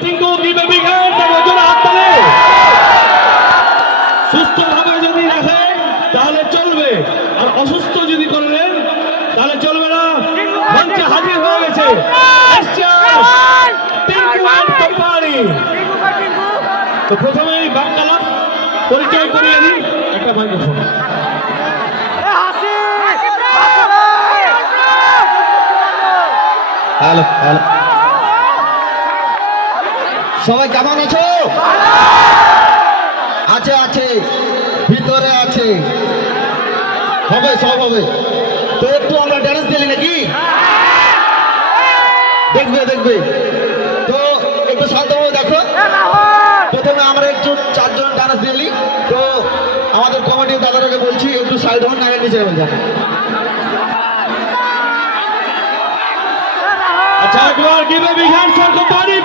Tinku give a big hand, তার ওজনে হাত তালে। সুস্থভাবে যদি রাখে তাহলে চলবে, আর অসুস্থ যদি করলেন তাহলে চলবে না। মঞ্চে হাজির হয়ে গেছে টিঙ্কু and কোম্পানি। তো প্রথমেই বাঙ্গালা পরিচয় করিয়ে দিই, একটা মাইক্রোফোন। হ্যালো হ্যালো, সবাই কেমন আছো? আছে আছে, ভিতরে আছে, হবে সব হবে। তো একটু আমরা ড্যান্স দিলি নাকি? দেখবে দেখবে, তো একটু শান্তভাবে দেখো। প্রথমে আমরা একটু চারজন ডান্স দিলি, তো আমাদের কমিটির দাদাটাকে বলছি একটু সাইড হন, আগে নিচে যান। আচ্ছা, একবার give a big hand for company.